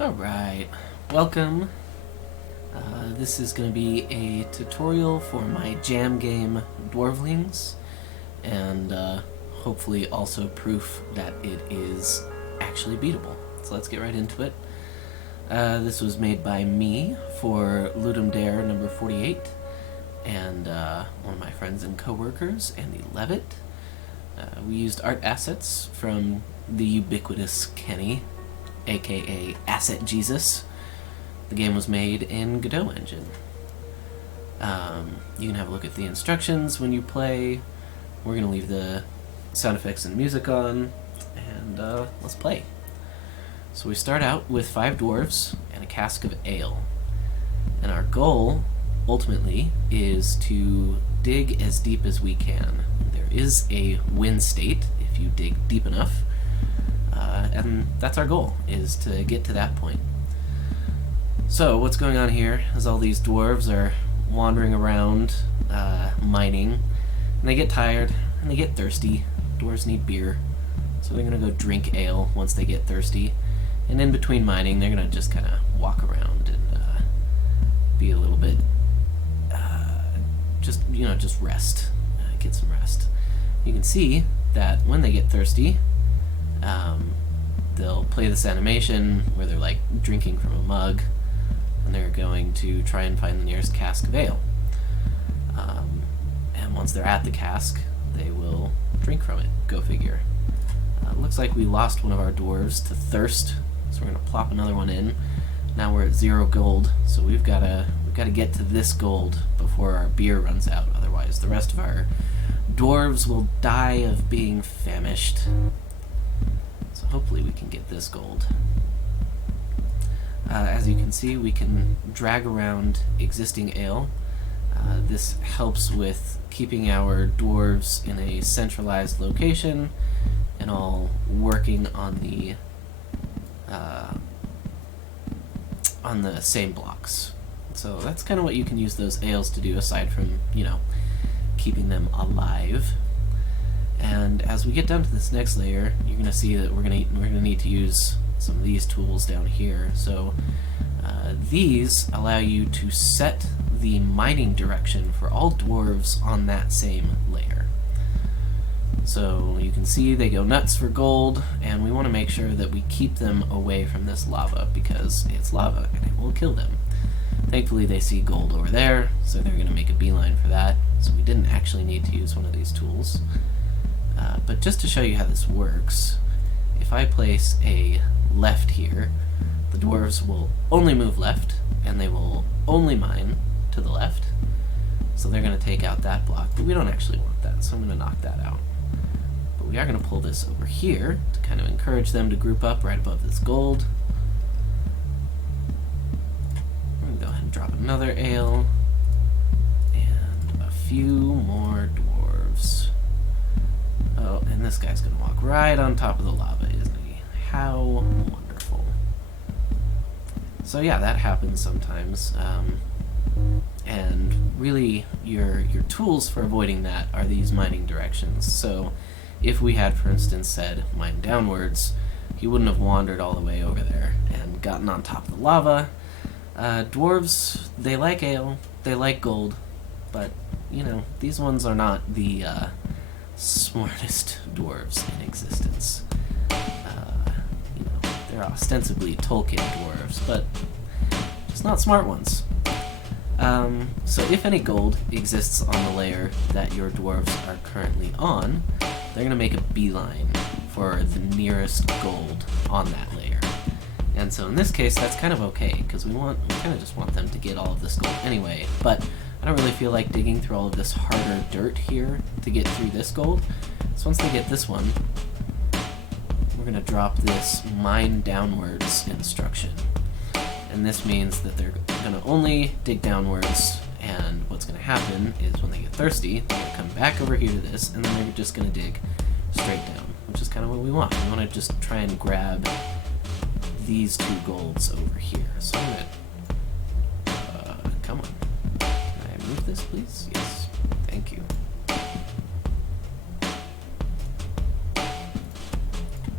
Alright, welcome. This is going to be a tutorial for my jam game Dwarvelings, and hopefully also proof that it is actually beatable. So let's get right into it. This was made by me for Ludum Dare number 48, and one of my friends and co-workers, Andy Levitt. We used art assets from the ubiquitous Kenny, aka Asset Jesus. The game was made in Godot engine. You can have a look at the instructions when you play. We're going to leave the sound effects and music on, and let's play. So we start out with 5 dwarves and a cask of ale. And our goal, ultimately, is to dig as deep as we can. There is a win state if you dig deep enough. And that's our goal, is to get to that point. So what's going on here is all these dwarves are wandering around, mining, and they get tired, and they get thirsty. Dwarves need beer, so they're going to go drink ale once they get thirsty. And in between mining, they're going to just kind of walk around and be a little bit, just rest, get some rest. You can see that when they get thirsty, they'll play this animation where they're like drinking from a mug, and they're going to try and find the nearest cask of ale. And once they're at the cask, they will drink from it. Go figure. Looks like we lost one of our dwarves to thirst, so we're gonna plop another one in. Now we're at 0 gold, so we've gotta get to this gold before our beer runs out. Otherwise, the rest of our dwarves will die of being famished. So hopefully we can get this gold. As you can see, we can drag around existing ale. This helps with keeping our dwarves in a centralized location and all working on the same blocks. So that's kind of what you can use those ales to do, aside from, keeping them alive. And as we get down to this next layer, you're going to see that we're going to need to use some of these tools down here. So these allow you to set the mining direction for all dwarves on that same layer. So you can see they go nuts for gold, and we want to make sure that we keep them away from this lava, because it's lava and it will kill them. Thankfully they see gold over there, so they're going to make a beeline for that, so we didn't actually need to use one of these tools. But just to show you how this works, if I place a left here, the dwarves will only move left, and they will only mine to the left. So they're going to take out that block, but we don't actually want that, so I'm going to knock that out. But we are going to pull this over here to kind of encourage them to group up right above this gold. I'm going to go ahead and drop another ale, and a few more dwarves. Oh, and this guy's going to walk right on top of the lava, isn't he? How wonderful. So yeah, that happens sometimes. And really, your tools for avoiding that are these mining directions. So if we had, for instance, said mine downwards, he wouldn't have wandered all the way over there and gotten on top of the lava. Dwarves, they like ale, they like gold, but, these ones are not the smartest dwarves in existence. They're ostensibly Tolkien dwarves, but just not smart ones. So if any gold exists on the layer that your dwarves are currently on, they're going to make a beeline for the nearest gold on that layer. And so in this case, that's kind of okay, because we kind of just want them to get all of this gold anyway, but I don't really feel like digging through all of this harder dirt here to get through this gold. So once they get this one, we're going to drop this mine downwards instruction. And this means that they're going to only dig downwards, and what's going to happen is when they get thirsty, they're going to come back over here to this, and then they're just going to dig straight down, which is kind of what we want. We want to just try and grab these 2 golds over here. So I'm going to... come on. Can I move this, please? Yes. Thank you. I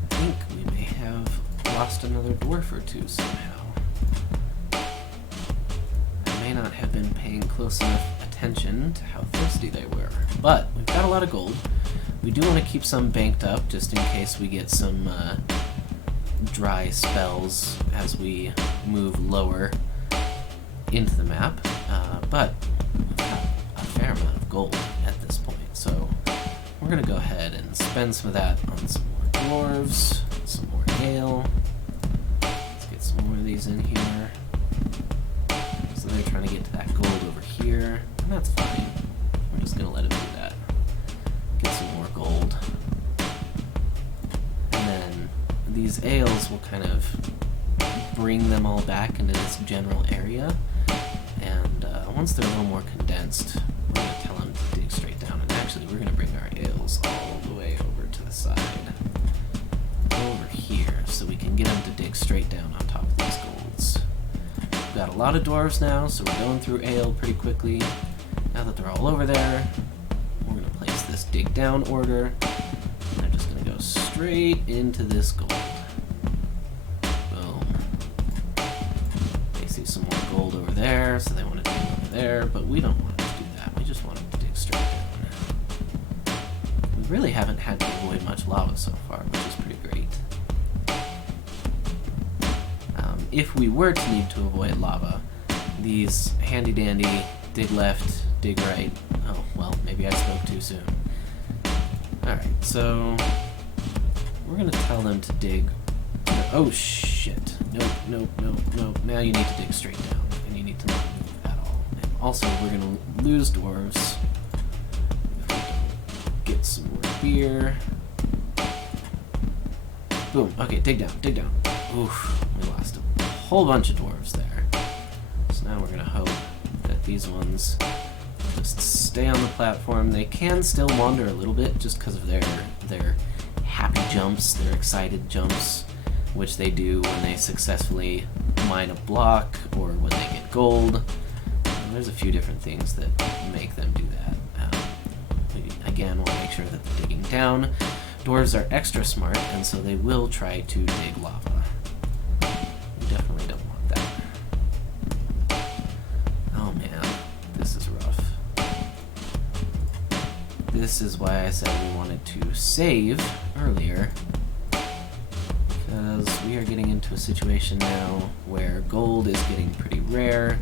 think we may have lost another dwarf or two somehow. I may not have been paying close enough attention to how thirsty they were. But we've got a lot of gold. We do want to keep some banked up just in case we get some dry spells as we move lower into the map. But we've got a fair amount of gold at this point, so we're going to go ahead and spend some of that on some more dwarves, some more ale. Let's get some more of these in here. So they're trying to get to that gold over here, and that's fine. We're just going to let it do that. Get some more gold. And then these ales will kind of bring them all back into this general area. And once they're a little more condensed, we're going to tell them to dig straight down. And actually, we're going to bring our ales all the way over to the side. Over here, so we can get them to dig straight down on top of these golds. We've got a lot of dwarves now, so we're going through ale pretty quickly. Now that they're all over there, we're going to place this dig down order. And they're just going to go straight into this gold. Boom. They see some more gold over there, so they want to dig over there, but we don't want them to do that. We just want them to dig straight down. We really haven't had to avoid much lava so far, which is pretty great. If we were to need to avoid lava, these handy-dandy dig left, dig right... Oh, well, maybe I spoke too soon. Alright, so we're going to tell them to dig... Oh, shit. Nope. Now you need to dig straight down, and you need to not move at all. And also, we're going to lose dwarves if we don't get some more beer. Boom. Okay, dig down. Oof, we lost a whole bunch of dwarves there. So now we're going to hope that these ones just stay on the platform. They can still wander a little bit just because of their happy jumps, their excited jumps, which they do when they successfully mine a block or when they get gold. There's a few different things that make them do that. We, again, want to make sure that they're digging down. Dwarves are extra smart, and so they will try to dig lava. We definitely don't want that. Oh man, this is rough. This is why I said we wanted to save earlier, because we are getting into a situation now where gold is getting pretty rare,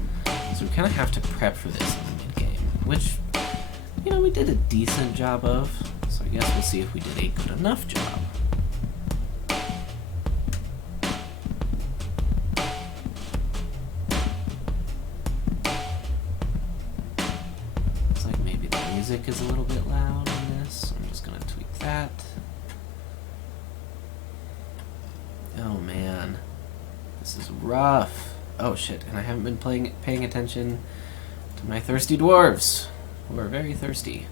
so we kind of have to prep for this in the mid-game, which, you know, we did a decent job of, so I guess we'll see if we did a good enough job. Looks like maybe the music is a little bit loud on this, so I'm just going to tweak that. Oh man, this is rough. Oh shit, and I haven't been paying attention to my thirsty dwarves, who are very thirsty.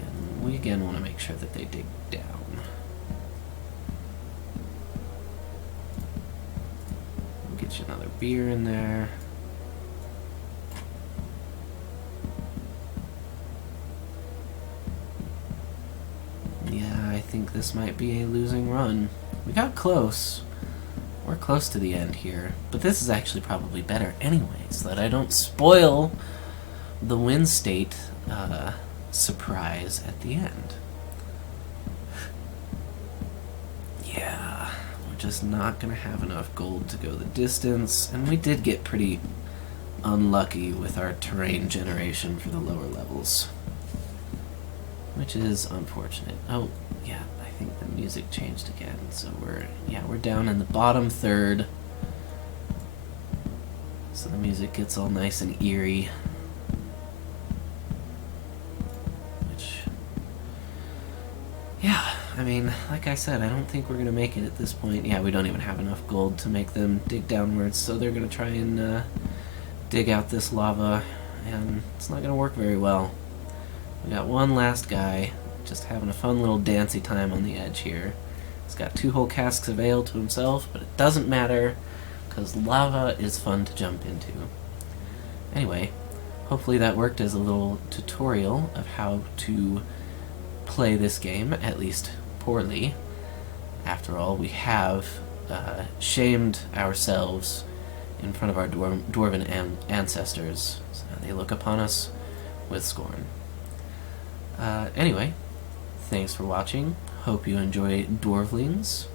And we again want to make sure that they dig down. We'll get you another beer in there. Yeah, I think this might be a losing run. We got close. We're close to the end here, but this is actually probably better anyway, so that I don't spoil the win state surprise at the end. Yeah, we're just not going to have enough gold to go the distance, and we did get pretty unlucky with our terrain generation for the lower levels, which is unfortunate. Oh, yeah, I think the music changed again, so we're down in the bottom third. So the music gets all nice and eerie. Which, yeah, I mean, like I said, I don't think we're gonna make it at this point. Yeah, we don't even have enough gold to make them dig downwards, so they're gonna try and dig out this lava, and it's not gonna work very well. We got one last guy, just having a fun little dancey time on the edge here. He's got 2 whole casks of ale to himself, but it doesn't matter, because lava is fun to jump into. Anyway, hopefully that worked as a little tutorial of how to play this game, at least poorly. After all, we have shamed ourselves in front of our dwarven ancestors. So they look upon us with scorn. Anyway, thanks for watching. Hope you enjoy Dwarvelings.